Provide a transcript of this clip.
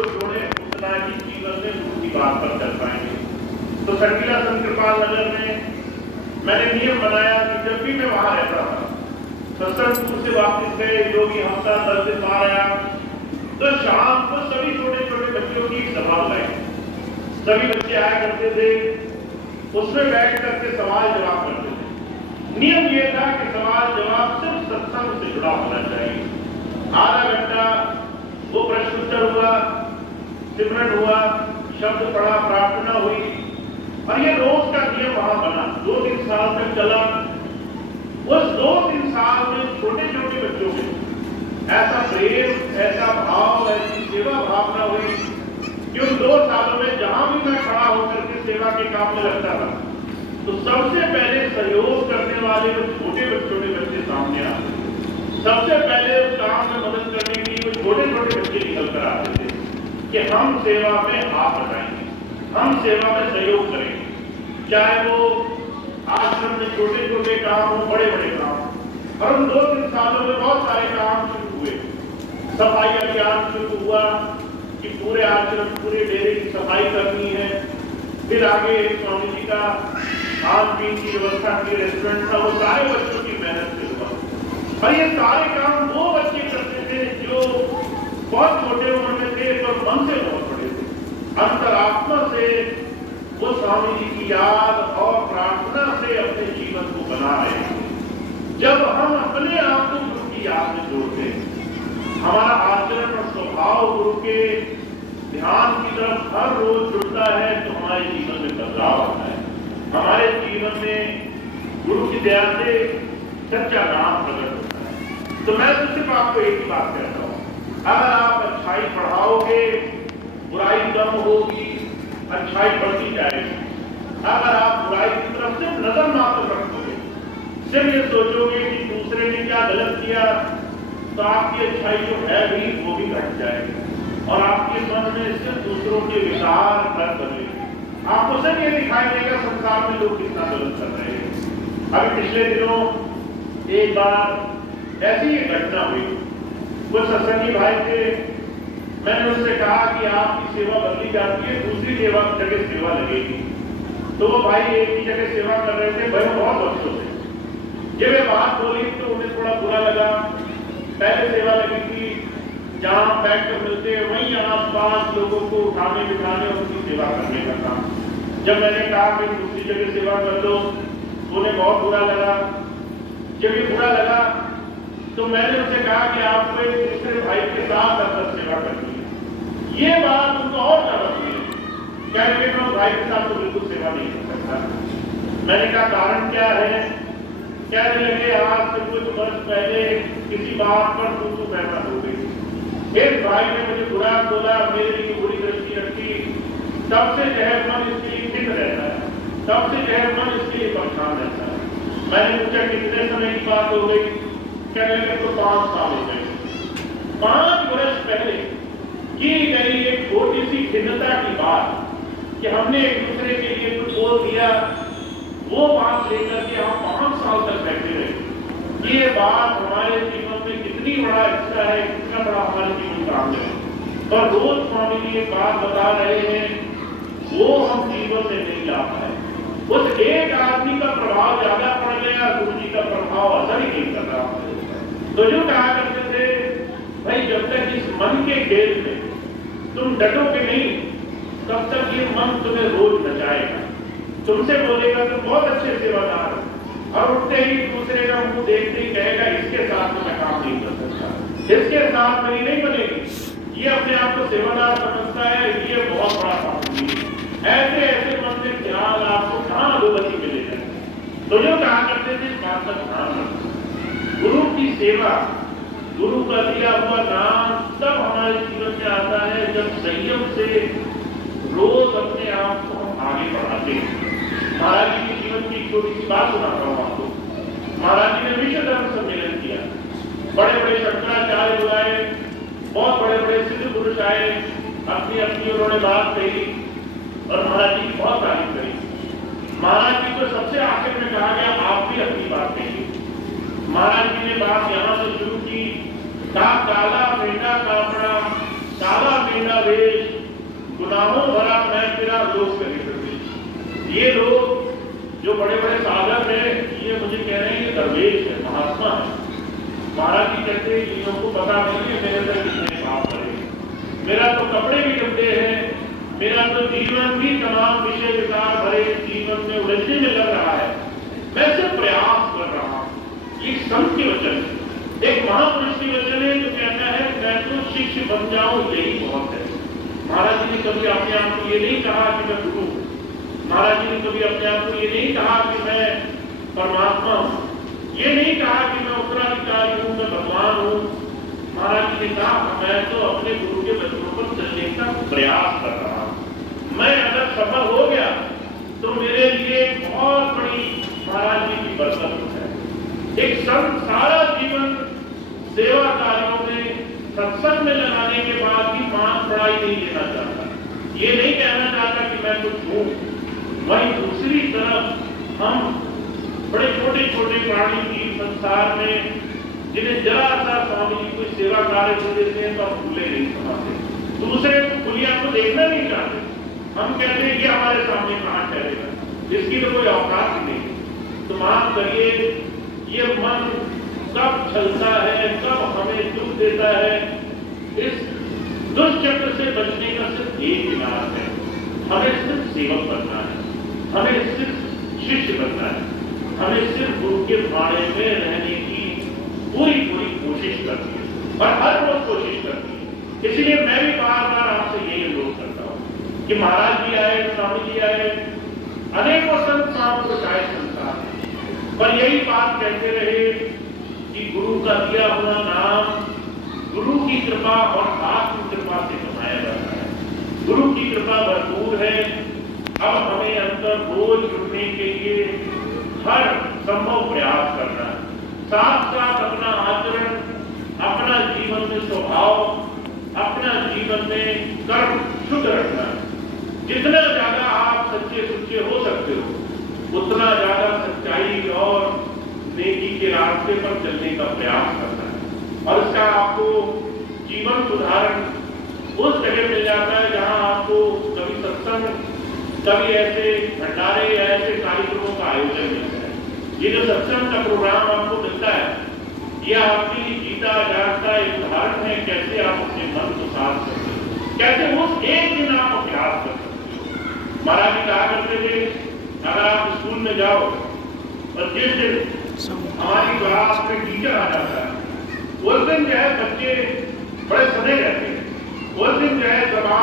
को जोड़े उतना ही जीवन में गुरु की बात पर चल पाएंगे। तो संकीला संत कृपाल नगर में मैंने नियम बनाया कि जब भी मैं वहां रहता था, सत्संगपुर से वापस गए, जो भी हफ्ता 10 दिन बाहर आया, तो शाम को सभी छोटे छोटे बच्चों की सभा बुलाई। सभी बच्चे आया करते थे, उसमें बैठ करके सवाल जवाब करते थे। नियम यह था कि सवाल जवाब सिर्फ सत्संग से जुड़ा होना चाहिए। आधा घंटा वो प्रश्न उत्तर हुआ, सिमरन हुआ, शब्द पढ़ा, प्रार्थना हुई, और ये रोज का नियम वहां बना। 2-3 साल तक चला। उस 2-3 साल में छोटे छोटे बच्चों में ऐसा प्रेम, ऐसा भाव, ऐसी सेवा भावना हुई कि उन 2 सालों में जहां भी मैं खड़ा होकर के सेवा के काम में लगता था, तो सबसे पहले सहयोग करने वाले वो छोटे बच्चे सामने आते थे। सबसे पहले उस काम में मदद करने के लिए वो छोटे छोटे बच्चे निकल कर आते थे कि हम सेवा में हाथ लगाएंगे, हम सेवा में सहयोग करेंगे। चाहे वो आश्रम में छोटे छोटे काम हो, बड़े बड़े काम। और उन 2-3 सालों में बहुत सारे काम शुरू हुए। सफाई अभियान शुरू हुआ कि पूरे आश्रम, पूरे डेरे की सफाई करनी है। फिर आगे स्वामी जी का खान पीन की व्यवस्था की रेस्टोरेंट था, वो सारे बच्चों की मेहनत से हुआ। और ये सारे काम वो बच्चे करते थे जो बहुत छोटे उम्र में थे, पर मन से बहुत बड़े थे। अंतरात्मा से वो स्वामी जी की याद और प्रार्थना से अपने जीवन को बना रहे हैं। जब हम अपने आप को गुरु की याद में जोड़ते हैं, हमारा आचरण और स्वभाव गुरु के ध्यान की तरफ हर रोज जुड़ता है, तो हमारे जीवन में बदलाव आता है। हमारे जीवन में गुरु की दया से सच्चा नाम प्रकट होता है। तो मैं तो सिर्फ आपको एक ही बात कहता हूँ, अगर आप अच्छाई बढ़ाओगे, बुराई कम होगी, अच्छाई बढ़ती जाएगी। अगर आप बुराई की तरफ सिर्फ नजर मात्र रखोगे, सिर्फ ये सोचोगे कि दूसरे ने क्या गलत किया, तो आपकी अच्छाई जो है भी वो भी घट जाएगी और आपके मन में सिर्फ दूसरों के विचार कर बनेंगे। आपको सिर्फ ये दिखाई देगा संसार में लोग कितना गलत कर रहे हैं। अभी पिछले दिनों एक बार ऐसी एक घटना हुई। कुछ सत्संगी भाई थे, मैंने उससे कहा कि आपकी सेवा बदली जाती है, दूसरी जगह सेवा लगेगी। तो वो भाई एक ही जगह सेवा कर रहे थे, भाई बहुत वर्षों से। जब ये बात बोली तो उन्हें थोड़ा बुरा लगा। पहले सेवा लगी थी जहां बैठ कर मिलते हैं, वहीं आस-पास लोगों को उठाने बिठाने और उनकी सेवा करने का काम। जब मैंने कहा कि दूसरी जगह सेवा कर लो, तो उन्हें बहुत बुरा लगा। जब ये बुरा लगा तो मैंने उनसे कहा कि आपको एक दूसरे भाई के साथ अंदर सेवा करनी है। ये बात उनको और ज्यादा हुई। क्या मैं भाई के साथ तो बिल्कुल सेवा नहीं कर सकता। मैंने कहा कारण क्या है? कहने लगे आज से कुछ वर्ष पहले किसी बात पर तू बहना हो गई। एक भाई ने मुझे बुरा बोला, मेरे लिए बुरी दृष्टि रखी, तब से जो है मन इसके लिए फिट रहता है, तब से जो है मन इसके लिए परेशान रहता है। मैंने पूछा कितने समय की बात हो गई? कहने लगे तो 5 साल हो गए। 5 वर्ष पहले की गई एक छोटी सी खिन्नता की बात कि हमने एक दूसरे के लिए कुछ बोल दिया, वो बात लेकर के हम 5 साल तक बैठे रहे। ये बात हमारे जीवन में कितनी बड़ा हिस्सा है, कितना बड़ा हमारे जीवन का अंग है। और रोज स्वामी जी एक बात बता रहे हैं, वो हम जीवन से नहीं ला पाए। उस एक आदमी का प्रभाव ज्यादा पड़ गया, गुरु जी का प्रभाव असर ही नहीं कर रहा। तो जो कहा करते थे, भाई जब तक इस मन के खेल में तुम डटोगे नहीं, तब तक ये मन तुम्हें रोज नचाएगा, तुमसे बोलेगा तुम बहुत अच्छे सेवादार हो, और उठते ही दूसरे का मुंह देखते ही कहेगा इसके साथ तो मैं काम नहीं कर सकता, इसके साथ मेरी नहीं बनेगी। ये अपने आप को सेवादार समझता है, ये बहुत बड़ा काम है। ऐसे ऐसे मन में ख्याल आपको कहाँ अधोगति मिलेगा। तो जो कहा करते थे इस बात का ध्यान रखो, गुरु की सेवा, गुरु का दिया हुआ नाम तब हमारे जीवन में आता है जब संयम से रोज अपने आप को हम आगे बढ़ाते हैं। महाराज जी के जीवन की छोटी सी बात सुनाता हूँ आपको। महाराज जी ने विश्व धर्म सम्मेलन किया, बड़े बड़े शंकराचार्य बुलाए, बहुत बड़े बड़े सिद्ध पुरुष आए, अपनी अपनी उन्होंने बात कही और महाराज जी की बहुत तारीफ करी। महाराज जी को सबसे आखिर में कहा गया आप भी अपनी बात कहिए। महाराज जी ने बात यहाँ से शुरू की, काला मेंढा कापड़ा, काला मेंढा वेश, दोष करनी पड़ती। ये लोग जो बड़े बड़े साधक हैं, ये मुझे कह रहे हैं ये दरवेश है, महात्मा है। महाराज जी कहते हैं इन लोगों को पता नहीं है मेरे अंदर कितने पाप भरे, मेरा तो कपड़े भी गंदे हैं, मेरा तो जीवन भी तमाम विषय विकार भरे जीवन में उलझने में लग रहा है, मैं सिर्फ प्रयास कर रहा हूं। ये संत के वचन है, एक महापुरुष के वचन है जो कहता है मैं तो शिष्य बन जाऊं, यही बहुत है। महाराज जी ने कभी अपने आप को ये नहीं कहा कि मैं गुरु, महाराज जी ने कभी अपने आप को ये नहीं कहा कि मैं परमात्मा हूं, ये नहीं कहा कि मैं उत्तराधिकारी हूं, मैं भगवान हूं। महाराज जी ने कहा मैं तो अपने गुरु के वचनों पर चलने का प्रयास कर रहा हूं। मैं अगर सफल हो गया तो मेरे लिए बहुत बड़ी महाराज जी की बरकत है। एक संत सारा जीवन सेवा कार्यों में सत्संग में लगाने के बाद भी मान पढ़ाई नहीं लेना चाहता, ये नहीं कहना चाहता कि मैं कुछ हूं। वहीं दूसरी तरफ हम बड़े छोटे छोटे प्राणी की संसार में जिन्हें जरा सा स्वामी जी कोई सेवा कार्य दे देते हैं तो हम भूले नहीं समाते, दूसरे पुलिया को देखना नहीं चाहते। हम कहते हैं कि हमारे सामने कहां ठहरेगा, इसकी तो कोई औकात ही नहीं। तो माफ करिए, ये मन कब छलता है, कब हमें दुख देता है, इस दुष्चक्र से बचने का सिर्फ एक इलाज है, हमें सिर्फ सेवक बनना है, हमें सिर्फ शिष्य बनना है, हमें सिर्फ गुरु के भाड़े में रहने की पूरी कोशिश करनी है और हर रोज कोशिश करनी है। इसलिए मैं भी बार बार आपसे यही अनुरोध करता हूं कि महाराज जी आए, स्वामी जी आए, अनेकों संत महापुरुष आए संसार में, पर यही बात कहते रहे कि गुरु का दिया हुआ नाम गुरु की कृपा और आत्म कृपा से कमाया जाता है। गुरु की कृपा भरपूर है। अब हमें अंतर रोज जुड़ने के लिए हर संभव प्रयास करना है, साथ साथ अपना आचरण, अपना जीवन में स्वभाव, अपना जीवन में कर्म शुद्ध रखना है। जितना ज्यादा आप सच्चे सुच्चे हो सकते हो, उतना ज्यादा सच्चाई और नेकी के रास्ते पर चलने का प्रयास करना है। और इसका आपको जीवन सुधारण उस जगह मिल जाता है जहां आपको कभी सत्संग, कभी ऐसे भंडारे या ऐसे कार्यक्रमों का आयोजन मिलता है। ये जो सत्संग का प्रोग्राम आपको मिलता है, यह आपकी जीता जागता एक उदाहरण है कैसे आप अपने मन को साफ सकते हो, कैसे उस एक दिन आप अभ्यास कर सकते हो। महाराज जी कहा करते थे अगर आप स्कूल में जाओ और जिस दिन हमारी क्लास में टीचर आ जाता है, उस दिन जो है बच्चे बड़े सने रहते हैं, उस दिन जो है जवाब